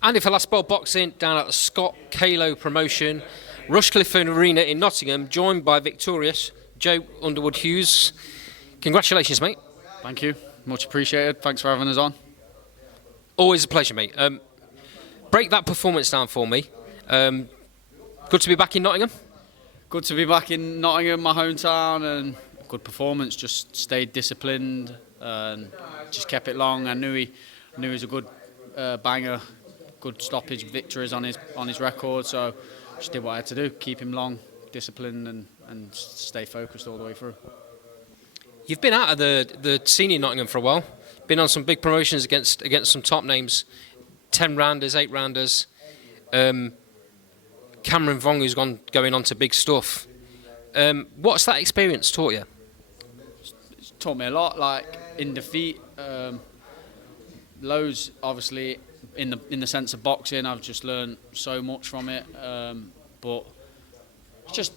Andy for Last Bowl Boxing down at the Scott Kalo promotion, Rushcliffe Arena in Nottingham, joined by victorious Joe Underwood Hughes. Congratulations, mate. Thank you. Much appreciated. Thanks for having us on. Always a pleasure, mate. Break that performance down for me. Good to be back in Nottingham. Good to be back in Nottingham, my hometown, and good performance. Just stayed disciplined and just kept it long. I knew he was a good banger, good stoppage victories on his record. So just did what I had to do: keep him long, disciplined, and stay focused all the way through. You've been out of the senior Nottingham for a while. Been on some big promotions against some top names, 10-rounders, 8-rounders. Cameron Vong, who's going on to big stuff. What's that experience taught you? It's taught me a lot. Like in defeat, loads. Obviously, in the sense of boxing, I've just learned so much from it. But just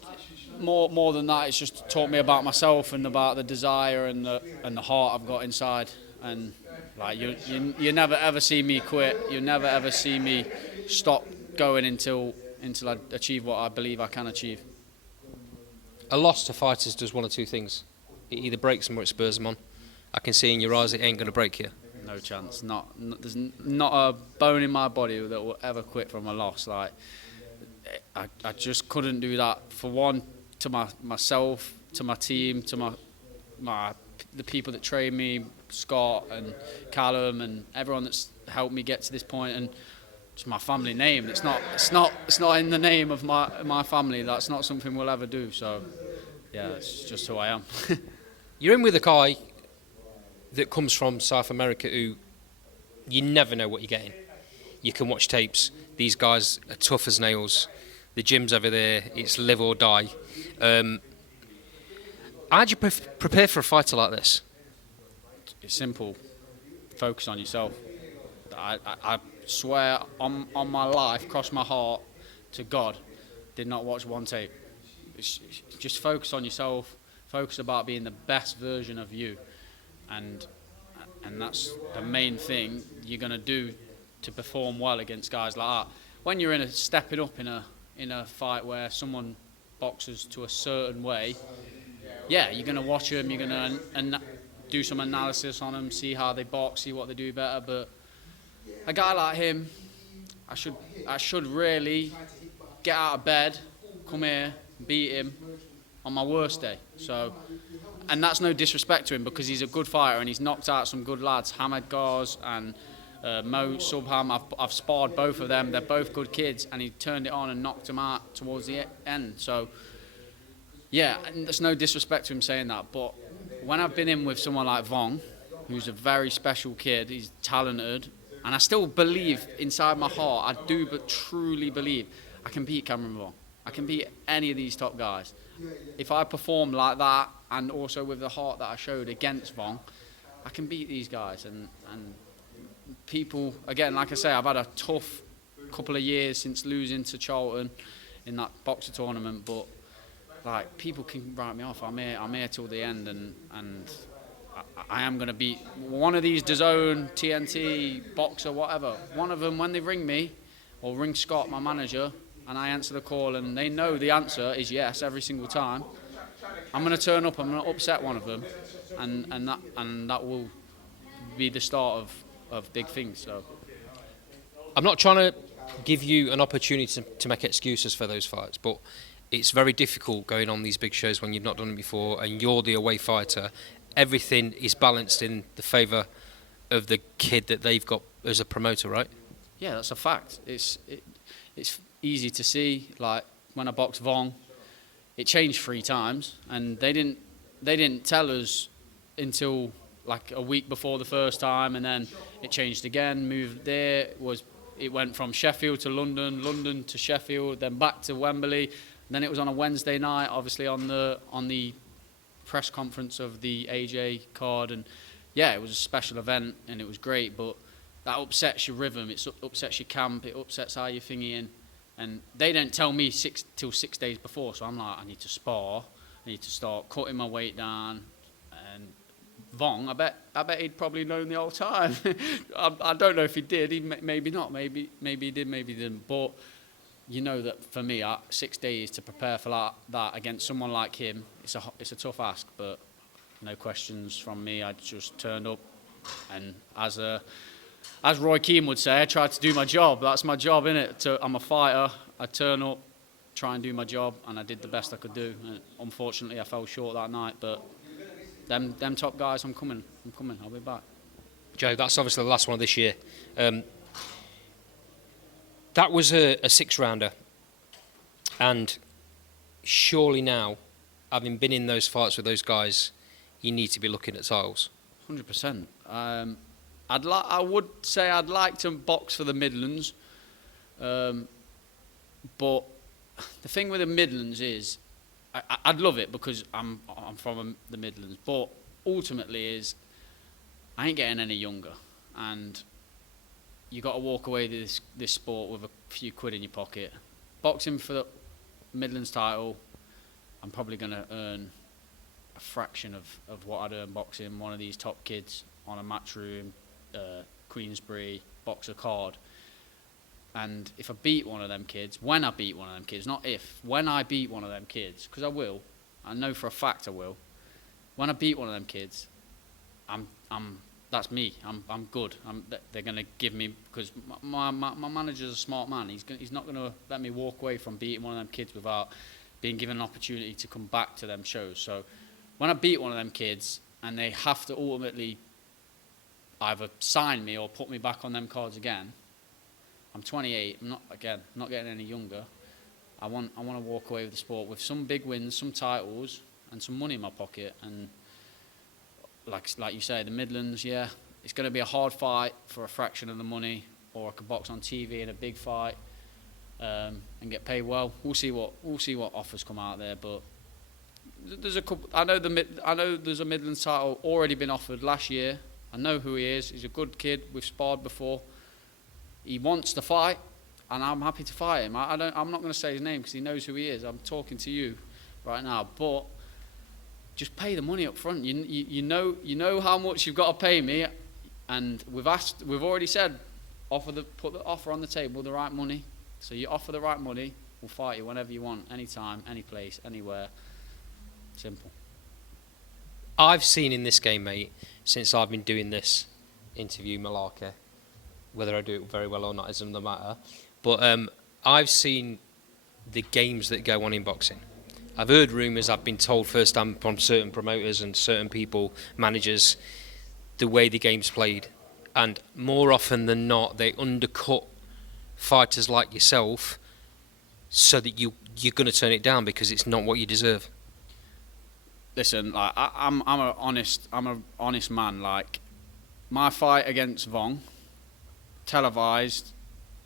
more than that, it's just taught me about myself and about the desire and the heart I've got inside. And like you never ever see me quit. You never ever see me stop going until I achieve what I believe I can achieve. A loss to fighters does one of two things. It either breaks them or it spurs them on. I can see in your eyes it ain't going to break you. No chance. There's not a bone in my body that will ever quit from a loss. Like I just couldn't do that. For one, to myself, to my team, to the people that train me, Scott and Callum and everyone that's helped me get to this point, and it's my family name. It's not in the name of my family. That's not something we'll ever do. So yeah, it's just who I am. You're in with a guy that comes from South America who you never know what you're getting. You can watch tapes. These guys are tough as nails. The gym's over there. It's live or die. How do you prepare for a fighter like this? It's simple. Focus on yourself. I swear on my life, cross my heart to God, did not watch one tape. Just focus on yourself. Focus about being the best version of you, and that's the main thing you're gonna do to perform well against guys like that. When you're stepping up in a fight where someone boxes to a certain way, yeah, you're gonna watch them. You're gonna do some analysis on them, see how they box, see what they do better. But a guy like him, I should really get out of bed, come here, beat him on my worst day. So, and that's no disrespect to him because he's a good fighter and he's knocked out some good lads, Hamad Gars and Mo Subham. I've sparred both of them. They're both good kids, and he turned it on and knocked them out towards the end. So, yeah, and there's no disrespect to him saying that. But when I've been in with someone like Vong, who's a very special kid, he's talented, and I still believe inside my heart, I do but truly believe I can beat Cameron Vong. I can beat any of these top guys. If I perform like that, and also with the heart that I showed against Vong, I can beat these guys. And people, again, like I say, I've had a tough couple of years since losing to Charlton in that boxer tournament, but like people can write me off. I'm here till the end, and I am going to beat one of these DAZN, TNT, Boxer, whatever. One of them, when they ring me, or ring Scott, my manager, and I answer the call and they know the answer is yes every single time, I'm going to turn up, I'm going to upset one of them, and that will be the start of big things. So I'm not trying to give you an opportunity to make excuses for those fights, but it's very difficult going on these big shows when you've not done it before and you're the away fighter. Everything is balanced in the favour of the kid that they've got as a promoter, right? Yeah, that's a fact. It's easy to see. Like when I boxed Vong, it changed 3 times, and they didn't tell us until like a week before the first time, and then it changed again. Moved there, it went from Sheffield to London, London to Sheffield, then back to Wembley. And then it was on a Wednesday night, obviously on the press conference of the AJ card, and yeah, it was a special event and it was great, but that upsets your rhythm, it upsets your camp, it upsets how you're thinking, and they didn't tell me 6 days before, so I'm like, I need to spar, I need to start cutting my weight down and Vong, I bet he'd probably known the whole time. I don't know if he did. Maybe not. Maybe he did. Maybe he didn't. But you know that for me, 6 days to prepare for that against someone like him, it's a tough ask. But no questions from me. I just turned up, and as Roy Keane would say, I tried to do my job. That's my job, innit? I'm a fighter. I turn up, try and do my job, and I did the best I could do. And unfortunately, I fell short that night, but them top guys, I'm coming. I'll be back. Joe, that's obviously the last one of this year. That was a 6-rounder, and surely now, having been in those fights with those guys, you need to be looking at titles. 100%. I would say I'd like to box for the Midlands, but the thing with the Midlands is I'd love it because I'm from the Midlands, but ultimately is I ain't getting any younger, and you got to walk away this sport with a few quid in your pocket. Boxing for the Midlands title, I'm probably going to earn a fraction of what I'd earn boxing one of these top kids on a Matchroom, Queensbury, boxer card. And if I beat one of them kids, when I beat one of them kids, not if, when I beat one of them kids, because I will, I know for a fact I will. When I beat one of them kids, that's me. I'm good. They're going to give me, because my manager's a smart man. He's not going to let me walk away from beating one of them kids without being given an opportunity to come back to them shows. So when I beat one of them kids and they have to ultimately either sign me or put me back on them cards again, I'm 28. I'm not getting any younger. I want to walk away with the sport with some big wins, some titles, and some money in my pocket. And like you say, the Midlands, yeah, it's going to be a hard fight for a fraction of the money, or I could box on TV in a big fight and get paid well. We'll see what offers come out there, but there's a couple. I know there's a Midlands title already been offered last year. I know who he is. He's a good kid. We've sparred before. He wants to fight, and I'm happy to fight him. I'm not going to say his name because he knows who he is. I'm talking to you right now, but just pay the money up front. You know how much you've got to pay me, and we've already said put the offer on the table, the right money. So you offer the right money, we'll fight you whenever you want, anytime, any place, anywhere. Simple. I've seen in this game, mate, since I've been doing this interview malarkey, whether I do it very well or not isn't the matter, but I've seen the games that go on in boxing. I've heard rumours, I've been told firsthand from certain promoters and certain people, managers, the way the game's played. And more often than not, they undercut fighters like yourself so that you're going to turn it down because it's not what you deserve. Listen, like, I'm an honest man. Like, my fight against Vong, televised,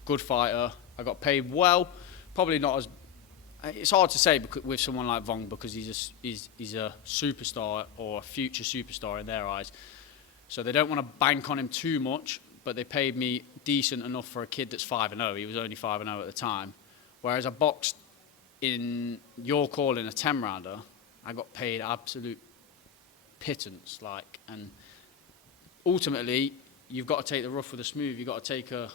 good fighter. I got paid well, probably not as. It's hard to say with someone like Vong because he's a superstar or a future superstar in their eyes. So they don't want to bank on him too much, but they paid me decent enough for a kid that's 5-0. He was only 5-0 at the time. Whereas I boxed in your call in a 10-rounder, I got paid absolute pittance. And ultimately, you've got to take the rough with the smooth. You've got to take a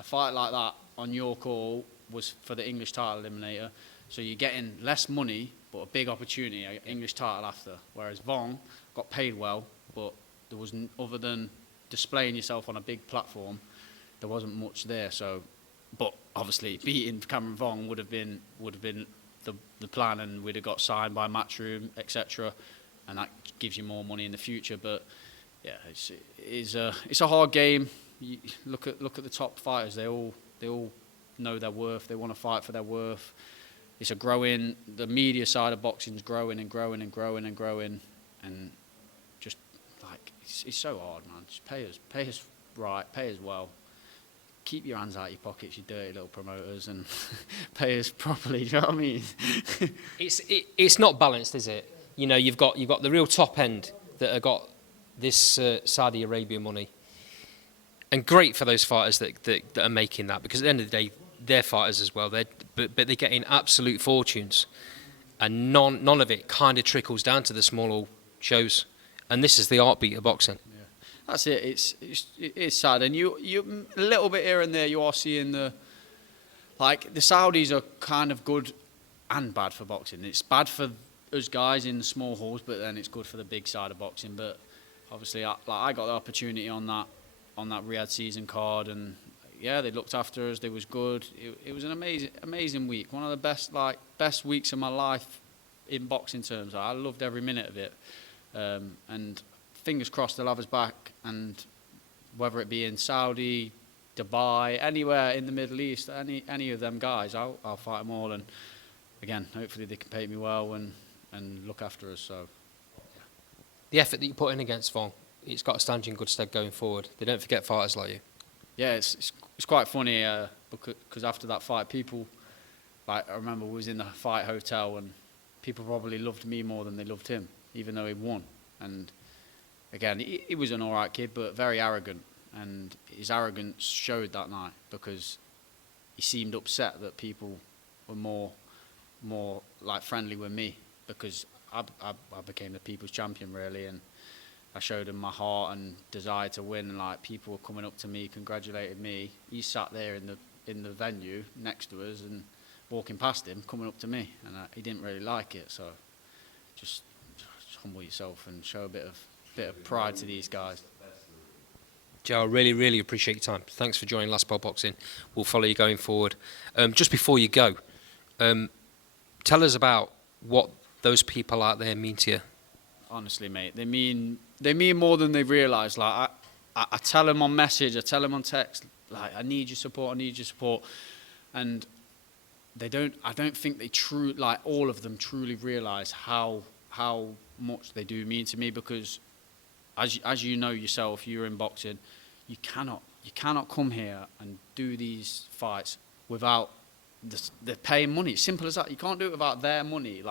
fight like that on your call was for the English title eliminator. So you're getting less money, but a big opportunity, an English title after. Whereas Vong got paid well, but there was, other than displaying yourself on a big platform, there wasn't much there. So, but obviously beating Cameron Vong would have been the plan, and we'd have got signed by Matchroom, etc. And that gives you more money in the future. But yeah, it's a hard game. You look at the top fighters. They all know their worth. They want to fight for their worth. It's the media side of boxing is growing and growing and growing and growing, and just like it's so hard, man. Just pay us right, pay us well. Keep your hands out of your pockets, you dirty little promoters, and pay us properly. Do you know what I mean? It's not balanced, is it? You know, you've got the real top end that have got this Saudi Arabia money, and great for those fighters that are making that, because at the end of the day, they're fighters as well. But they're getting absolute fortunes, and none of it kind of trickles down to the smaller shows. And this is the heartbeat of boxing. Yeah, that's it. It's sad, and you a little bit here and there. You are seeing the Saudis are kind of good and bad for boxing. It's bad for us guys in the small halls, but then it's good for the big side of boxing. But obviously, I got the opportunity on that Riyadh season card, and yeah, they looked after us. They was good. It was an amazing week. One of the best weeks of my life in boxing terms. I loved every minute of it. And fingers crossed they'll have us back. And whether it be in Saudi, Dubai, anywhere in the Middle East, any of them guys, I'll fight them all. And again, hopefully they can pay me well and look after us. So yeah. The effort that you put in against Vong, it's got to stand you in good stead going forward. They don't forget fighters like you. Yeah, it's quite funny because after that fight, people, I remember we was in the fight hotel and people probably loved me more than they loved him, even though he won. And again, he was an all right kid, but very arrogant. And his arrogance showed that night because he seemed upset that people were more like friendly with me because I became the people's champion really, and I showed him my heart and desire to win. And like people were coming up to me, congratulated me. He sat there in the venue next to us and walking past him, coming up to me, and he didn't really like it. So just humble yourself and show a bit of pride to these guys. Joe, I really, really appreciate your time. Thanks for joining Last Ball Boxing. We'll follow you going forward. Just before you go, tell us about what those people out there mean to you. Honestly, mate, they mean more than they realise. Like I tell them on message, I tell them on text, like I need your support, and they don't. I don't think they all of them truly realise how much they do mean to me because, as you know yourself, you're in boxing, you cannot come here and do these fights without they're paying money. It's simple as that. You can't do it without their money.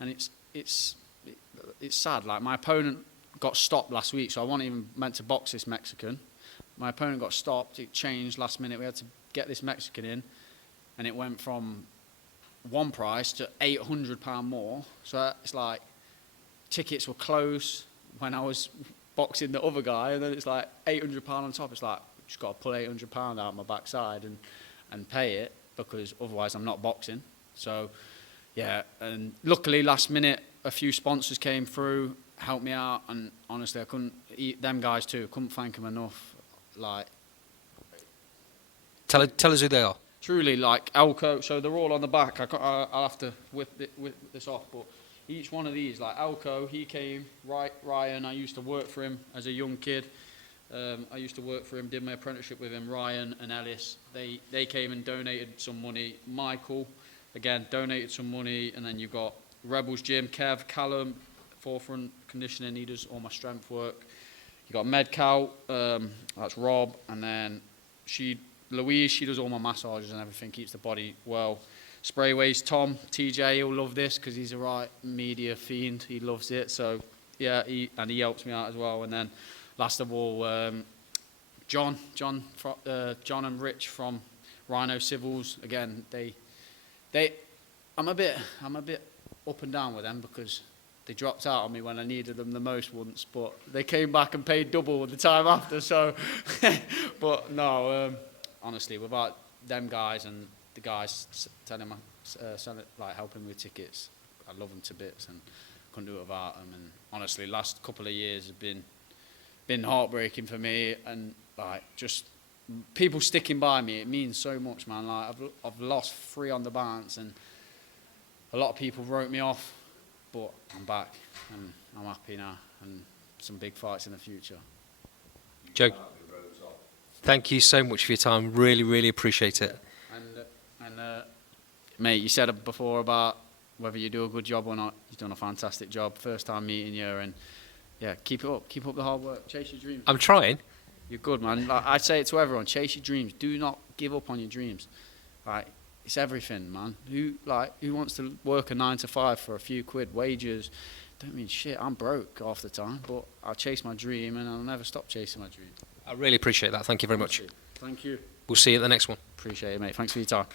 And it's sad. Like my opponent got stopped last week, so I wasn't even meant to box this Mexican. My opponent got stopped. It changed last minute. We had to get this Mexican in, and it went from one price to £800 more. So it's like tickets were close when I was boxing the other guy, and then it's like £800 on top. It's like just got to pull £800 out of my backside and pay it because otherwise I'm not boxing. So yeah, and luckily last minute a few sponsors came through, helped me out, and honestly I couldn't them guys too. Couldn't thank them enough. Like tell us who they are. Truly, like Elko. So they're all on the back. I'll have to whip this off, but each one of these, like Elko, he came. Ryan, I used to work for him as a young kid. I used to work for him, did my apprenticeship with him. Ryan and Ellis, they came and donated some money. Michael, again, donated some money. And then you've got Rebels Gym, Kev, Callum, Forefront Conditioning, he does all my strength work. You got Medcal, that's Rob, and then Louise, she does all my massages and everything, keeps the body well. Sprayways, Tom, TJ, he'll love this because he's a right media fiend, he loves it. So yeah, he helps me out as well. And then last of all, John and Rich from Rhino Civils. Again, I'm a bit up and down with them because they dropped out on me when I needed them the most once, but they came back and paid double the time after. So, but no, honestly, without them guys and the guys telling me, helping with tickets, I love them to bits and couldn't do it without them. And honestly, last couple of years have been heartbreaking for me, and like just people sticking by me, it means so much, man. Like I've lost 3 on the bounce, and a lot of people wrote me off, but I'm back and I'm happy now, and some big fights in the future. Joe, thank you so much for your time. Really, really appreciate it. And mate, you said it before about whether you do a good job or not. You've done a fantastic job. First time meeting you, and yeah, keep it up. Keep up the hard work. Chase your dreams. I'm trying. You're good, man. Like, I say it to everyone: chase your dreams. Do not give up on your dreams. Like it's everything, man. Who wants to work a 9 to 5 for a few quid wages? Don't mean shit. I'm broke half the time, but I'll chase my dream, and I'll never stop chasing my dream. I really appreciate that. Thank you very much. Thank you. We'll see you at the next one. Appreciate it, mate. Thanks for your time.